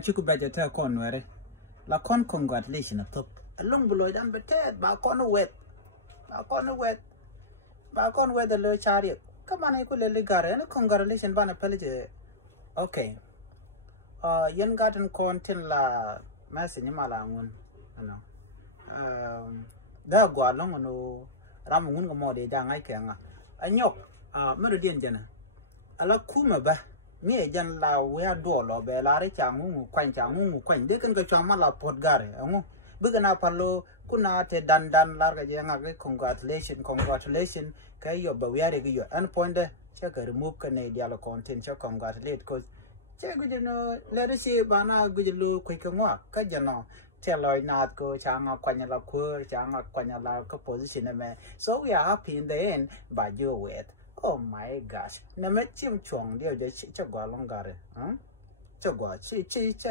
Chuku baja ta kon were la kon congratulation top along below dan betet ba kon wet the lo chari come on ko le gare and congratulation bana pelje okay yen garden content la message mala ngun ano da gwa long no ram ngun ko mode da ngai kenga anyok mero dien jana ala kuma ba nghe dân là we do lo be la re changu kwan de kan ka chama la pot gare angu biga na palo kuna te dan la ga jenga ke congratulation kay yo ba we are yo an point de che ka remove ka ne dia lo content che congratulate cause che gu no let us see bana gu lu ku ka ngwa ka jano che loy na ko changa kwanya la ku changa kwanya la ka position me so we are happy in the end by your wait. Oh my gosh, na me chim chong dia je cha gwa long gare, cha gwa chi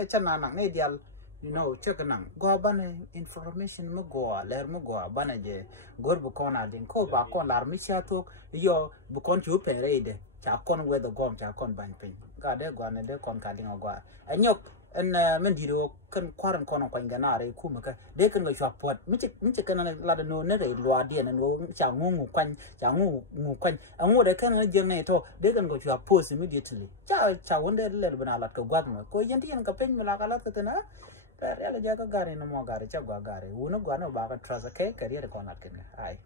cha na nang dial, you know, cha nang gwa ban information mo gwa ler mo gwa ban je gor bu kon adin ko ba kon lar mi cha tok yo bu kon chu perede cha kon we the gom cha kon ban pin ga de gwa ne de kon ka ding gwa anyok en men diro kan kwaran kono kwa nganare ku maka de kan ga shopot miche kan la de no ne re lwa de no cha ngu kwan cha ngu kwan angu de kan je ne to de kan go shopot immediately cha wonde le bana lat ka gwad mo ko yenti en ka pen mala kala ta na re ala ja ka gare no mo gare cha gwa gare uno gwa no ba ka trust ke career ko na ken ai